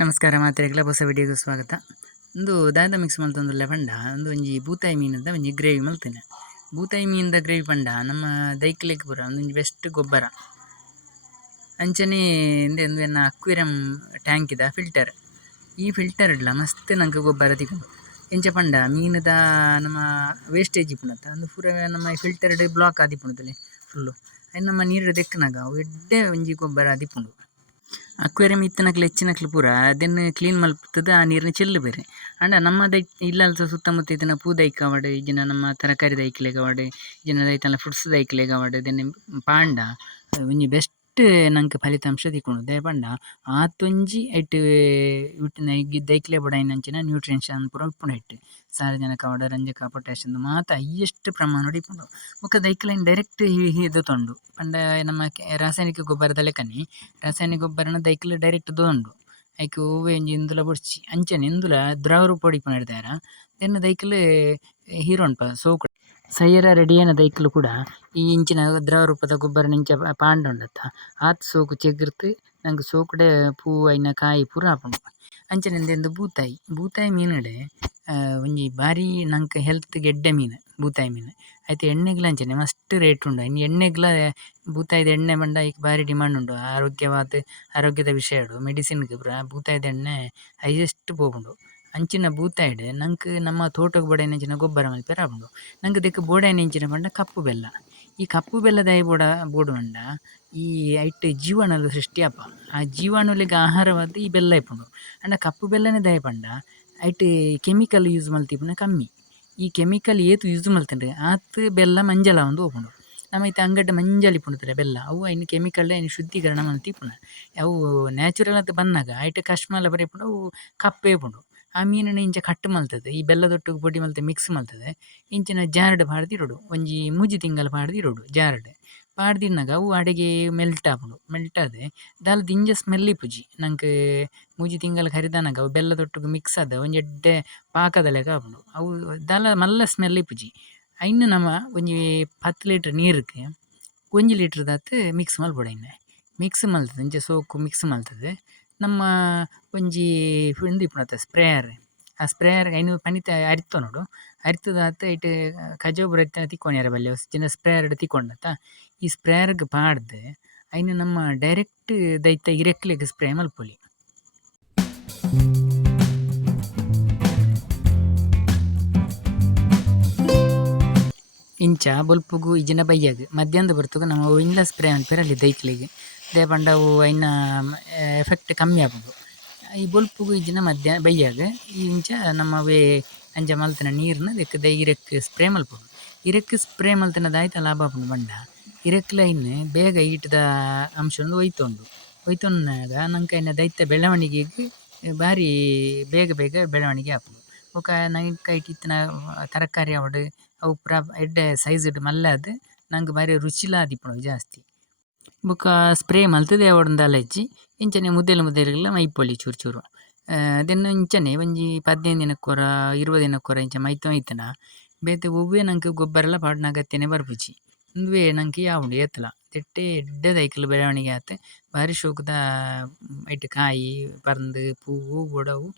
ನಮಸ್ಕಾರ ಮಾತ್ರೆಗ್ಲ ಹೊಸ ವಿಡಿಯೋಗೆ ಸ್ವಾಗತ. ಒಂದು ದಾದ ಮಿಕ್ಸ್ ಮಲ್ತೊಂದುಲ್ಲೆ ಪಂಡ ಒಂಜಿ ಬೂತಾಯಿ ಮೀನದ ಒಂಜಿ ಗ್ರೇವಿ ಮಲ್ತೇನೆ. ಬೂತಾಯಿ ಮೀನದ ಗ್ರೇವಿ ಪಂಡ ನಮ್ಮ ದೈಕ್ಲೆಗ್ ಪೂರ ಒಂಜಿ ಬೆಸ್ಟ್ ಗೊಬ್ಬರ ಅಂಚನೆ ಎಂದೆ ಎನ್ನ ಅಕ್ವೇರಿಯಂ ಟ್ಯಾಂಕ್ ಇದ ಫಿಲ್ಟರ್. ಈ ಫಿಲ್ಟರ್ ಇಡ್ಲ ಮಸ್ತ್ ನಂಗೆ ಗೊಬ್ಬರ ತಿಕ್ಕೊಂಡು ಎಂಚ ಪಂಡ ಮೀನದ ನಮ್ಮ ವೇಸ್ಟೇಜ್ ಇಪ್ಪುನತ್ತ ಅಂದು ಪೂರ ನಮ್ಮ ಫಿಲ್ಟರ್ಡ್ ಬ್ಲಾಕ್ ಆದಿಪ್ಪುಣದಲ್ಲಿ ಫುಲ್ಲು ಅದು ನಮ್ಮ ನೀರು ದೆಕ್ಕನಾಗ ಅವು ಎಡ್ಡೆ ಒಂಜಿ ಗೊಬ್ಬರ ಆದಿಪ್ಪುಂಡು. ಅಕ್ವೇರಿಯಂ ಇತ್ತಿನಕ್ಲು ಹೆಚ್ಚಿನಕ್ಲು ಪೂರ ಅದನ್ನು ಕ್ಲೀನ್ ಮಲ್ಪುತ್ತದೆ ಆ ನೀರಿನ ಚೆಲ್ಲು ಬೇರೆ ಅಂಡ ನಮ್ಮದ ಇಲ್ಲಲ್ಸ ಸುತ್ತಮುತ್ತ ಇದನ್ನ ಪೂ ದೈಕವಾಡು ಈಜಿನ ನಮ್ಮ ತರಕಾರಿ ದೈಕ್ಲೆಗವಾಡು ಈಜಿನ ದೈತನ ಫ್ರೂಟ್ಸ್ ದೈಕ್ಲೆಗವಾಡು ಇದನ್ನು ಪಾಂಡ ಒಂಜಿ ಬೆಸ್ಟ್ ನಂಗೆ ಫಲಿತಾಂಶ ತಿಕ್ಕೊಂಡು ದೇ ಪಂಡ ಆತೊಂಜಿ ಐಟ್ ವಿಟ್ಟಿನ ದೈಕ್ಲೆ ಬಡಾಯಿನಂಚಿನ ನ್ಯೂಟ್ರಿಯನ್ಸ್ ಪೂರ ಉಪ್ಪುಂಡು ಐಟ್ ಸಾರಜನಕ ವಡ ರಂಜಕ ಪೊಟ್ಯಾಷಿಯಂ ಮಾತ ಹೈಯೆಸ್ಟ್ ಪ್ರಮಾಣ ಇಪ್ಪುಂಡು ಬೊಕ್ಕ ದೈಕ್ಲೆನ್ ಡೈರೆಕ್ಟ್ ತೊಂಡು ಪಂಡ ನಮ್ಮ ರಾಸಾಯನಿಕ ಗೊಬ್ಬರದ ಲೆಕ್ಕನೆ ರಾಸಾಯನಿಕ ಗೊಬ್ಬರನ ದೈಕ್ಲೆ ಡೈರೆಕ್ಟ್ ದೋಂಡು ಐಕ್ ಒವ್ವೆ ಒಂಜಿ ಇಂದುಲ ಬೊಡ್ಚಿ ಅಂಚನೆ ಇಂದುಲ ದ್ರವ ರೂಪ ಹೊಡಿಪುನ ಹಿಡ್ದಾರ ದೆನ್ ದೈಕ್ಲೆ ಹೀರೋನ್ಪ ಸೋಕು ಸೈಯರ ರೆಡಿಯನ ದೈಕ್ಲು ಕೂಡ ಈ ಇಂಚಿನ ದ್ರವ ರೂಪದ ಗೊಬ್ಬರ ಇಂಚ ಪಾಂಡ ಉಂಡತ್ತ ಆತ್ ಸೋಕು ಚೆಗಿರ್ತು ನಂಗೆ ಸೋಕುಡೆ ಪೂ ಐನ ಕಾಯಿ ಪೂರ ಆಪುಂಡು ಅಂಚನೆ ಎಂದೆಂದು ಬೂತಾಯಿ ಮೀನುಡೆ ಒಂಜಿ ಬಾರಿ ನಂಗೆ ಹೆಲ್ತ್ಗೆ ಎಡ್ಡೆ ಮೀನು ಬೂತಾಯಿ ಮೀನು ಐತೆ ಎಣ್ಣೆಗ್ಲ ಅಂಚನೆ ಮಸ್ತ್ ರೇಟ್ ಉಂಡು ಇನ್ನು ಎಣ್ಣೆಗ್ಲ ಬೂತಾಯಿದ ಎಣ್ಣೆ ಬಂಡ ಈಗ ಭಾರಿ ಡಿಮಾಂಡ್ ಉಂಡು ಆರೋಗ್ಯದ ವಿಷಯಡು ಮೆಡಿಸಿನ್ಗೆ ಪೂರ ಬೂತಾಯಿದ ಎಣ್ಣೆ ಹೈಯೆಸ್ಟ್ ಪೋಪುಂಡು ಅಂಚಿನ ಬೂತಾಯಿಡ್ ನಂಗೆ ನಮ್ಮ ತೋಟಕ್ಕೆ ಬೋಡಾಯಿನಂಚಿನ ಗೊಬ್ಬರ ಮಲ್ಪೆರ ಆಪುಂಡು ನಂಗೆ ಇದಕ್ಕೆ ಬೋಡಾಯಿನಂಚಿನ ಪಂಡ ಕಪ್ಪು ಬೆಲ್ಲ ಈ ಕಪ್ಪು ಬೆಲ್ಲದ ಬೋಡು ಪಂಡ ಈ ಐಟ್ ಜೀವಾಣುಲು ಸೃಷ್ಟಿ ಆಪ ಆ ಜೀವಾಣುಲಿಗೆ ಆಹಾರವಾದ ಈ ಬೆಲ್ಲ ಇಪ್ಪುಂಡು ಅಂಡ ಕಪ್ಪು ಬೆಲ್ಲನೇ ದಯ ಪಂಡ ಐಟ್ ಕೆಮಿಕಲ್ ಯೂಸ್ ಮಲ್ತಿಪ್ಪುನ ಕಮ್ಮಿ ಈ ಕೆಮಿಕಲ್ ಏತು ಯೂಸ್ ಮಲ್ತಂಡ್ರೆ ಆತ್ ಬೆಲ್ಲ ಮಂಜಲ ಒಂದು ಹೋಪುಂಡು ನಮ್ಮ ಐತೆ ಅಂಗಡ್ಡೆ ಮಂಜಲ್ ಇಪ್ಪುಂಡುತ್ತಲೆ ಬೆಲ್ಲ ಅವು ಐನು ಕೆಮಿಕಲ್ ಐನು ಶುದ್ಧೀಕರಣ ಮಲ್ತಿಪ್ಪುನ ಅವು ನ್ಯಾಚುರಲ್ ಅಂತ ಬಂದಾಗ ಐಟ್ ಕಶ್ಮಲ ಬರೆಪುಂಡು ಅವು ಕಪ್ಪೇ ಪುಂಡು ಆ ಮೀನನ್ನು ಇಂಚ ಕಟ್ ಮಲ್ತದೆ ಈ ಬೆಲ್ಲದೊಟ್ಟಿಗೆ ಪೊಡಿ ಮಲ್ತೆ ಮಿಕ್ಸ್ ಮಲ್ತದೆ ಇಂಚಿನ ಜಾರ್ಡ್ ಪಾಡ್ದಿರೋಡು ಒಂಜಿ ಮೂಜಿ ತಿಂಗಳು ಪಾಡ್ದಿರೋಡು ಜಾರ್ಡ್ ಪಾಡ್ದಿನ್ನಾಗ ಅವು ಅಡೆಗೆ ಮೆಲ್ಟ್ ಆಪುಂಡು ಮೆಲ್ಟ್ ಆದೆ ದಾಲ್ ದಿಂಜ ಸ್ಮೆಲ್ ಇಪ್ಪುಜಿ ನಂಗೆ ಮೂಜಿ ತಿಂಗಳು ಕರಿದಾನಾಗ ಅವು ಬೆಲ್ಲದೊಟ್ಟಿಗೆ ಮಿಕ್ಸ್ ಆದ ಒಂಜಿ ಎಡ್ಡೆ ಪಾಕದ ಲೆಕ್ಕ ಆಪುಂಡು ಅವು ದಾಲ ಮಲ್ಲ ಸ್ಮೆಲ್ ಇಪ್ಪುಜಿ ಐನು ನಮ್ಮ ಒಂಜಿ 10 ಲೀಟ್ರ್ ನೀರಿಗೆ 1 ಲೀಟ್ರ್ದಾತ್ ಮಿಕ್ಸ್ ಮಲ್ಪೊಡು ಮಿಕ್ಸ್ ಮಲ್ತದೆ ಇಂಚ ಸೋಕು ಮಿಕ್ಸ್ ಮಲ್ತದೆ ನಮ್ಮ ಒಂಜಿ ಉಂದು ಇಪ್ಪುನತ್ತ ಸ್ಪ್ರೇಯರ್ ಆ ಸ್ಪ್ರೇಯರ್ ಐನು ಪನಿತ ಅರಿತು ನೋಡು ಅರಿತದಾತ ಇಟ್ಟು ಕಜೋಬುರ ತಿಕ್ಕೊಣ್ಯಾರ ಬಲ್ಲೆ ಚಿನ್ನ ಸ್ಪ್ರೇಯರ್ ತಿಕ್ಕೊಂಡತ್ತ ಈ ಸ್ಪ್ರೇಯರ್ಗೆ ಪಾಡ್ದು ಐನು ನಮ್ಮ ಡೈರೆಕ್ಟ್ ದೈತ ಇರೆಕ್ಲೆಗ್ ಸ್ಪ್ರೇ ಮಲ್ಪೊಲಿ ಇಂಚ ಬೊಲ್ಪುಗು ಇಜಿನ ಬಯ್ಯಾಗ ಮಧ್ಯಾಹ್ನದ ಬರ್ತಗ ನಮ್ಮ ಇಂಗ್ಲ ಸ್ಪ್ರೇ ಅನ್ಪೇರಲ್ಲಿ ದೈಕ್ಲೆಗೆ ದೇ ಪಂಡ ಅವು ಐನ ಎಫೆಕ್ಟ್ ಕಮ್ಮಿ ಆಪುಂಡು ಈ ಬೊಲ್ಪುಗು ಇಜಿನ ಬಯ್ಯಾಗ ಈ ಇಂಚ ನಮ್ಮವೇ ಅಂಚ ಮಲ್ತಿನ ನೀರ್ನ ದೆಕ್ಕದ ಇರೆಕ್ ಸ್ಪ್ರೇ ಮಲ್ಪುಂಡು ಇರೆಕ್ ಸ್ಪ್ರೇ ಮಲ್ತಿನದ ಆಯ್ತ ಲಾಭ ಆಪುಂಡು ಪಂಡ ಇರೆಕ್ಲ ಇನ್ನು ಬೇಗ ಈಟದ ಅಂಶ ಒಂದು ಒಯ್ತೊಂಡಾಗ ನಂಗೆ ಐನ ದೈತ್ಯ ಬೆಳವಣಿಗೆಗೆ ಭಾರಿ ಬೇಗ ಬೆಳವಣಿಗೆ ಆಪುಂಡು ಬೊಕ ನಂಗೆ ಇತ್ತಿನ ತರಕಾರಿ ಆವಡ್ ಅವು ಪೂರ ಎಡ್ಡೆ ಸೈಜ್ಡ್ ಮಲ್ಲಾದ್ ನಂಗೆ ಭಾರಿ ರುಚಿಲ ಆದಿಪ್ಪುಂಡು ಜಾಸ್ತಿ ಬೊಕ ಸ್ಪ್ರೇ ಮಲ್ತದೆ ಆವಡ್ಂದಾಲ ಇಜ್ಜಿ ಇಂಚನೆ ಮುದ್ದೆಲ ಮೈಪೊಲಿ ಚೂರು ಚೂರು ದೆನ್ ಇಂಚನೆ ಒಂಜಿ 15 ದಿನಕ್ಕೊರ 20 ದಿನಕ್ಕೊರ ಇಂಚ ಮೈತನ ಬೇತೆ ಒವ್ವೇ ನಂಗೆ ಗೊಬ್ಬರೆಲ್ಲ ಪಾಡ್ನ ಅಗತ್ಯನೆ ಬರ್ಪುಜಿ ಇಂದುವೆ ನಂಗೆ ಯಾವುಂಡು ಏತ್ಲ ತೆಟ್ಟೆ ಎಡ್ಡೆ ದೈಕ್ಲು ಬೆಳವಣಿಗೆ ಆತೆ ಭಾರಿ ಶೋಕುದ ಐಟ್ ಕಾಯಿ ಪರ್ಂದ್ ಪೂವು ಬೊಡವು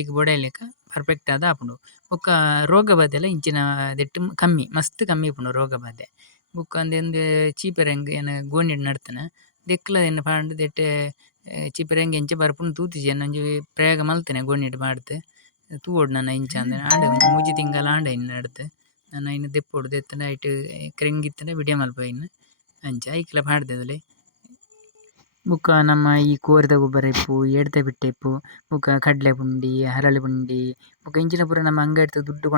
ಐಕ್ ಬೊಡಾಯಿಲೆಕ ಪರ್ಫೆಕ್ಟ್ ಆದ ಆಪುಂಡು ಬೊಕ ರೋಗ ಬಾಧೆಲ ಇಂಚಿನ ದೆಟ್ಟು ಕಮ್ಮಿ ಮಸ್ತ್ ಕಮ್ಮಿ ಇಪ್ಪುಂಡು ರೋಗ ಬಾಧೆ ಬೊಕ ಅಂದೆಂದು ಚೀಪೆರೆಂಗ್ ಏನ ಗೋಣಿಡ್ ನಡ್ತನ ದೆಕ್ಲ ಎನ್ನ ಪಾಂಡ್ ದೆಟ್ಟೆ ಚೀಪೆರೆಂಗ್ ಎಂಚ ಬರ್ಪುಂಡು ತೂತಿಜಿ ಎನ್ನೊಂಜಿ ಪ್ರಯೋಗ ಮಲ್ತೇನೆ ಗೋಣಿಡ್ ಪಾಡ್ದ್ ತೂವೊಡು ನನ್ನ ಇಂಚ ಅಂದೆ ಆಂಡೆ ಒಂಜಿ ಮೂಜಿ ತಿಂಗಳ ಆಂಡೆ ಐನ್ ನಡ್ದ್ ನಾನು ಐನು ದೆಪ್ಪೊಡು ದೆತ್ತಂಡ ಐಟ್ ಕ್ರೆಂಗಿತ್ತಂಡ ವಿಡಿಯೋ ಮಲ್ಪ ಐನ್ ಅಂಚ ಐಕ್ಲ ಪಾಡ್ದೆದಲೆ ಬೊಕ ನಮ್ಮ ಈ ಕೋರಿದ ಗೊಬ್ಬರ ಇಪ್ಪು ಎಡ್ಡೆ ಬಿಟ್ಟೆ ಇಪ್ಪು ಬೊಕ ಕಡ್ಲೆ ಪುಂಡಿ ಹರಳೆ ಪುಂಡಿ ಬೊಕ ಇಂಚಿನ ಪೂರ ನಮ್ಮ ಅಂಗಡಿತ ದುಡ್ಡು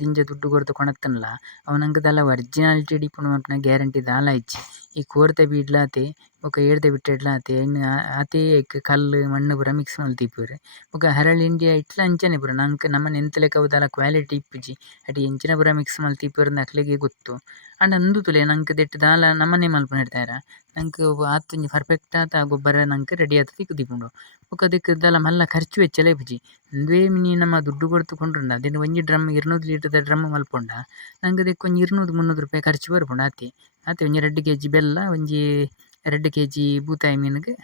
ದಿಂಜ ದುಡ್ಡು ಕೊರ್ದು ಕೊಣತ್ತನ್ಲ ಅವು ನಂಗೆ ದಾಲ ಒರಿಜಿನಾಲಿಟಿ ಇಪ್ಪುಂಡು ಮಲ್ಪುನ ಗ್ಯಾರಂಟಿ ದಾಲ ಇಜ್ಜಿ ಈ ಕೋರ್ದ ಬೀಡ್ಲಾತೆ ಬೊಕ ಎಡ್ದೆ ಬಿಟ್ಟೆಡ್ಲಾತೆ ಐನು ಆತೆ ಐಕ್ ಕಲ್ಲು ಮಣ್ಣು ಪೂರ ಮಿಕ್ಸ್ ಮಲ್ತಿಪ್ಪುವೆರ್ ಬೊಕ ಹರಳೆ ಹಿಂಡಿ ಇಟ್ಲ ಅಂಚನೆ ಪೂರ ನಂಗೆ ನಮ್ಮನೆ ಎಂತ ಲೆಕ್ಕ ಅವು ದಾಲ ಕ್ವಾಲಿಟಿ ಇಪ್ಪುಜಿ ಅಟ್ ಎಂಚಿನ ಪೂರ ಮಿಕ್ಸ್ ಮಲ್ತಿಪ್ಪುವೆರ್ ಅಕ್ಲೆಗೆ ಗೊತ್ತು ಅಂಡ ಅಂದು ತುಲೆ ನಂಗೆ ದೆಟ್ಟು ದಾಲ ನಮ್ಮನೆ ಮಲ್ಪುನ ಹಿಡ್ದಾರ ನಂಗೆ ಆತೊಂಜಿ ಪರ್ಫೆಕ್ಟ್ ಆತ ಆ ಗೊಬ್ಬರ ನಂಗೆ ರೆಡಿ ಆತ ತಿಕ್ಕುದಿಪ್ಪುಂಡು ಬೊಕ ಅದಕ್ಕೆ ದಾಲ ಮಲ್ಲ ಖರ್ಚು ವೆಚ್ಚಲ ಇಪ್ಪುಜಿ ಇಂದುವೆ ನೀ ನಮ್ಮ ದುಡ್ಡು ಕೊಡ್ತು ಕೊಂಡ್ರುಂಡ ಅದೇನು ಒಂಜಿ ಡ್ರಮ್ 200 ಲೀಟರ್ದ ಡ್ರಮ್ ಮಲ್ಪೊಂಡ ನಂಗೆ ಅದಕ್ಕೆ ಒಂಜಿ 200-300 ರೂಪಾಯಿ ಖರ್ಚು ಬರ್ಪುಂಡು ಆತೆ ಒಂಜಿ 2 kg ಬೆಲ್ಲ ಒಂಜಿ 2 kg ಬೂತಾಯಿ ಮೀನಿಗೆ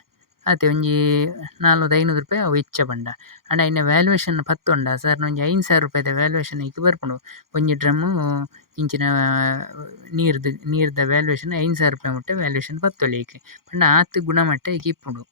ಆತೆ ಒಂಜಿ 400-500 ರೂಪಾಯಿ ಅವು ಹೆಚ್ಚ ಪಂಡ. ಆಂಡ ಐನ ವ್ಯಾಲ್ಯೂಯೇಷನ್ ಪತ್ತೊಂಡ ಸಾರ್ನ ಒಂಜಿ 5,000 ರೂಪಾಯಿದ ವ್ಯಾಲ್ಯೂಯೇಷನ್ ಐಕ್ ಬರ್ಪುಂಡು. ಒಂಜಿ ಡ್ರಮ್ಮು ಇಂಚಿನ ನೀರ್ದ ವ್ಯಾಲ್ಯೂಯೇಷನ್ 5,000 ರೂಪಾಯಿ ಮುಟ್ಟ ವ್ಯಾಲ್ಯೂಯೇಷನ್ ಪತ್ತೊಲಿ ಐಕ್. ಪಂಡ ಆತ್ ಗುಣಮಟ್ಟ ಐಕ್ ಇಪ್ಪುಂಡು.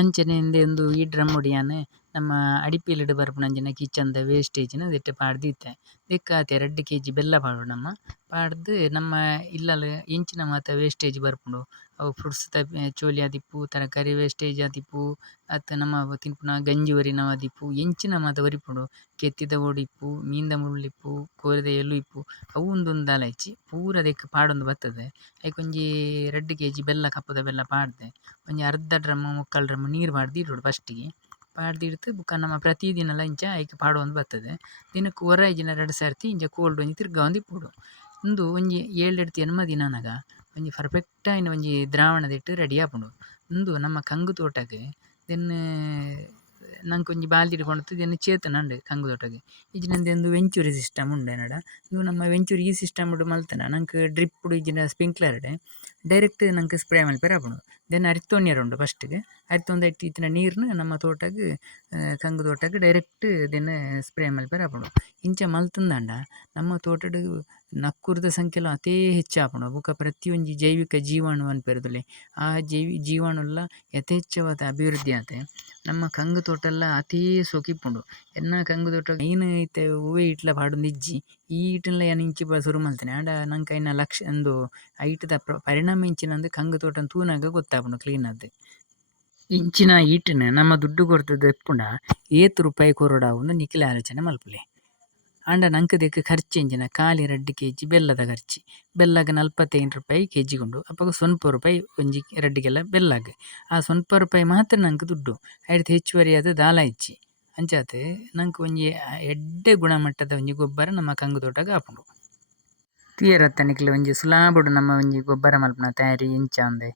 ಅಂಚನೆ ಉಂದು ಈ ಡ್ರಮ್ ಒಡಿಯಾನ್ ನಮ್ಮ ಅಡಿಪಿಲಿಡ್ ಬರ್ಪುನಂಚಿನ ಕಿಚನ್‌ದ ವೇಸ್ಟೇಜ್‌ನ ದೆಟ್ ಪಾಡ್ ದೀತೆ. ದೆಕ್ಕಾತೆ 2 kg ಬೆಲ್ಲ ಪಾಡೊಡು ನಮ. ಪಾಡ್ದ್ ನಮ್ಮ ಇಲ್ಲಲ್ ಎಂಚಿನ ಮಾತ ವೇಸ್ಟೇಜ್ ಬರ್ಪುಂಡು ಅವು ಫ್ರೂಟ್ಸ್‌ದ ಚೋಲಿ ಆದಿಪ್ಪು, ತರಕಾರಿ ವೇಸ್ಟೇಜ್ ಆದಿಪ್ಪು, ಅತ್ತ್ ನಮ ತಿನ್ಪುನ ಗಂಜಿ ಒರಿನವು ಆದಿಪ್ಪು ಎಂಚಿನ ಮಾತ ಒರಿಪುಂಡು. ಕೆತ್ತಿದ ಓಡಿಪ್ಪು, ಮೀನ್‌ದ ಮುಳ್ಳಿಪ್ಪು, ಕೋರಿದ ಎಲು ಇಪ್ಪು ಅವು ಉಂದೊಂದು ದಾಲ ಇಜ್ಜಿ ಪೂರ ದೆಕ್ ಪಾಡೊಂದು ಬತ್ತದ. ಐಕೊಂಜಿ 2 kg ಬೆಲ್ಲ ಕಪ್ಪುದ ಬೆಲ್ಲ ಪಾಡ್ದೆ ಒಂಜಿ ಅರ್ಧ ಡ್ರಮ್ ಮುಕ್ಕಾಲ್ ಡ್ರಮ್ ನೀರು ಪಾಡ್ದ್ ಇಡೋಡು ಫಸ್ಟಿಗೆ. ಪಾಡ್ದಿಡ್ದ್ ಬುಕ್ಕ ನಮ ಪ್ರತಿ ದಿನಲ ಇಂಚ ಐಕ್ ಪಾಡೊಂದು ಬತ್ತದ. ದಿನಕ್ ಒರ-ಇಜ್ಜಿನ 2 ಸರ್ತಿ ಇಂಚ ಕೋಲ್ಡ್ ಒಂಜಿ ತಿರ್ಗಾವೊಂದು ಇಪ್ಪೊಡು. ಉಂದು ಒಂಜಿ 7-8 ಎನ್ಮ ದಿನನಗ ಒಂಜಿ ಪರ್ಫೆಕ್ಟ್ ಆಯಿನ ಒಂಜಿ ದ್ರಾವಣದಿಟ್ಟು ರೆಡಿ ಆಪುಂಡು. ಉಂದು ನಮ್ಮ ಕಂಗು ತೋಟಗ್ ನಂಕ್ ಒಂಜಿ ಬಾಲ್ದಿಡ್ ಕೊಣತ್ ದೆನ್ ಚೇತುನಂಡ್ ಕಂಗು ತೋಟಗ್. ಇಜ್ಜಿಂಡ ಉಂದು ವೆಂಚೂರಿ ಸಿಸ್ಟಮ್ ಉಂಡು ಎನ್ನಡ. ಇವು ನಮ್ಮ ವೆಂಚೂರಿ ಈ ಸಿಸ್ಟಮ್‌ಡ್ ಮಲ್ತನ ನಂಕ್ ಡ್ರಿಪ್ಪುಡು ಇಜ್ಜಿಂಡ ಸ್ಪ್ರಿಂಕ್ಲರ್‌ಡ್ ಡೈರೆಕ್ಟ್ ನಂಕ್ ಸ್ಪ್ರೇ ಮಲ್ಪೆರ ಆಪುಂಡು. ದೆನ್ ಅರಿತೊಂಜೆರ್ ಉಂಡು ಫಸ್ಟ್‌ಗ್. ಅರಿತೊಂದು ಇತ್ತಿನ ನೀರ್‌ನ್ ನಮ್ಮ ತೋಟಗ್ ಕಂಗು ತೋಟಗ್ ಡೈರೆಕ್ಟ್ ದೆನ್ ಸ್ಪ್ರೇ ಮಲ್ಪೆರ ಆಪುಂಡು. ಇಂಚ ಮಲ್ತುಂದಾಂಡ ನಮ್ಮ ತೋಟಡ್ ನಕ್ಕುರ್ದ ಸಂಖ್ಯೆಲ ಅತೇ ಹೆಚ್ಚಾಪುಂಡು. ಬೊಕ ಪ್ರತಿಯೊಂಜಿ ಜೈವಿಕ ಜೀವಾಣು ಪನ್ಪೆರ್ ಆ ಜೀವಾಣುಲ್ಲ ಯಥೇಚ್ಛವಾದ ಅಭಿವೃದ್ಧಿ ಆತೆ. ನಮ್ಮ ಕಂಗು ತೋಟಲ ಅತೇ ಸೊಕಿಪ್ಪುಂಡು. ಎನ್ನ ಕಂಗು ತೋಟ ಐನ್ ಇತ್ತೆ ಒವ್ವೇ ಇಟ್ಲ ಪಾಡೊಂದು ಇಜ್ಜಿ ಈ ಈಟ್‌ನ್ಲ ಯಾನ್ ಇಂಚಿ ಸುರು ಮಲ್ತಿನಿ ಆಂಡ ನಂಕ್ ಐನ ಐಟ್‌ದ ಪರಿಣಾಮ ಇಂಚಿನಂದ್ ಕಂಗು ತೋಟನ್ ತೂನಗ ಗೊತ್ತಾಪುಂಡು ಕ್ಲೀನ್ ಆದ್. ಇಂಚಿನ ಈಟ್‌ನ್ ನಮ್ಮ ದುಡ್ಡು ಕೊರ್ದು ದೆಪ್ಪುಂಡ ಏತ್ ರೂಪಾಯಿ ಕೊರೊಡಾವುಂದು ನಿಖಿಲ್ ಆಲೋಚನೆ ಮಲ್ಪುಲೆ. ಆಂಡ ನಂಕ್ ದೆಕ್ ಖರ್ಚು ಎಂಚಿನ ಖಾಲಿ 2 kg ಬೆಲ್ಲದ ಖರ್ಚಿ. ಬೆಲ್ಲಗ್ 45 ರೂಪಾಯಿ ಕೆಜಿಗುಂಡು. ಅಪಗ ಸೊನ್ಪ ರೂಪಾಯಿ ಒಂಜಿ 2 ಗೆಲ್ಲ ಬೆಲ್ಲಗ್. ಆ ಸೊನ್ಪ ರೂಪಾಯಿ ಮಾತ್ರ ನಂಕ್ ದುಡ್ಡು. ಐಟ್ ಹೆಚ್ಚುವರಿಯಾದ್ ದಾಲ ಇಜ್ಜಿ. ಅಂಚಾದ್ ನಂಕ್ ಒಂಜಿ ಎಡ್ಡೆ ಗುಣಮಟ್ಟದ ಒಂಜಿ ಗೊಬ್ಬರ ನಮ್ಮ ಕಂಗು ತೋಟಗ್ ಆಪುಂಡು. ತೂಯೆರೆ ನಿಕ್ಲೆ ಒಂಜಿ ಸುಲಾಬುಡು ನಮ್ಮ ಒಂಜಿ ಗೊಬ್ಬರ ಮಲ್ಪುನ ತಯಾರಿ ಎಂಚ ಅಂದೆ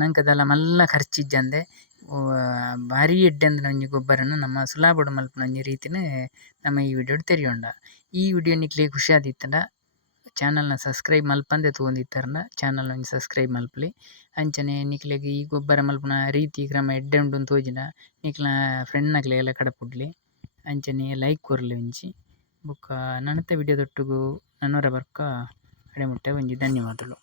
ನಂಕ್ ದಾಲ ಮಲ್ಲ ಖರ್ಚಿಜ್ಜಂದೆ ಭಾರಿ ಎಡ್ಡೆಂದಿನ ಒಂಜಿ ಗೊಬ್ಬರನ ನಮ್ಮ ಸುಲಾಬುಡು ಮಲ್ಪುನ ಒಂಜಿ ರೀತಿನ್ ನಮ್ಮ ಈ ವಿಡಿಯೋಡ್ ತೆರಿಯೋಂಡ. ಈ ವಿಡಿಯೋ ನಿಕ್ಲೆ ಖುಷಿ ಆದಿತ್ತಂಡ ಚಾನಲ್‌ನ ಸಬ್ಸ್ಕ್ರೈಬ್ ಮಲ್ಪಂದೆ ತೂವೊಂದಿತ್ತರ್ನ ಚಾನಲ್‌ನ ಒಂಜಿ ಸಬ್ಸ್ಕ್ರೈಬ್ ಮಲ್ಪುಲೆ. ಅಂಚನೆ ನಿಕ್ಲೆಗ್ ಈ ಗೊಬ್ಬರ ಮಲ್ಪುನ ರೀತಿ ಕ್ರಮ ಎಡ್ಡೆ ಉಂಡುಂದು ತೋಜಿನ ನಿಕ್ಲ್ನ ಫ್ರೆಂಡ್‌ನಕ್ಲೆ ಎಲ್ಲ ಕಡಪುಡ್ಲಿ. ಅಂಚನೆ ಲೈಕ್ ಕೊರ್ಲಿ ಒಂಜಿ. ಬೊಕ್ಕ ನನ್ನತ ವಿಡಿಯೋದೊಟ್ಟುಗು ನನ್ನೊರ ಬರ್ಕ ಅಡೆಮುಟ್ಟ ಒಂಜಿ ಧನ್ಯವಾದಗಳು.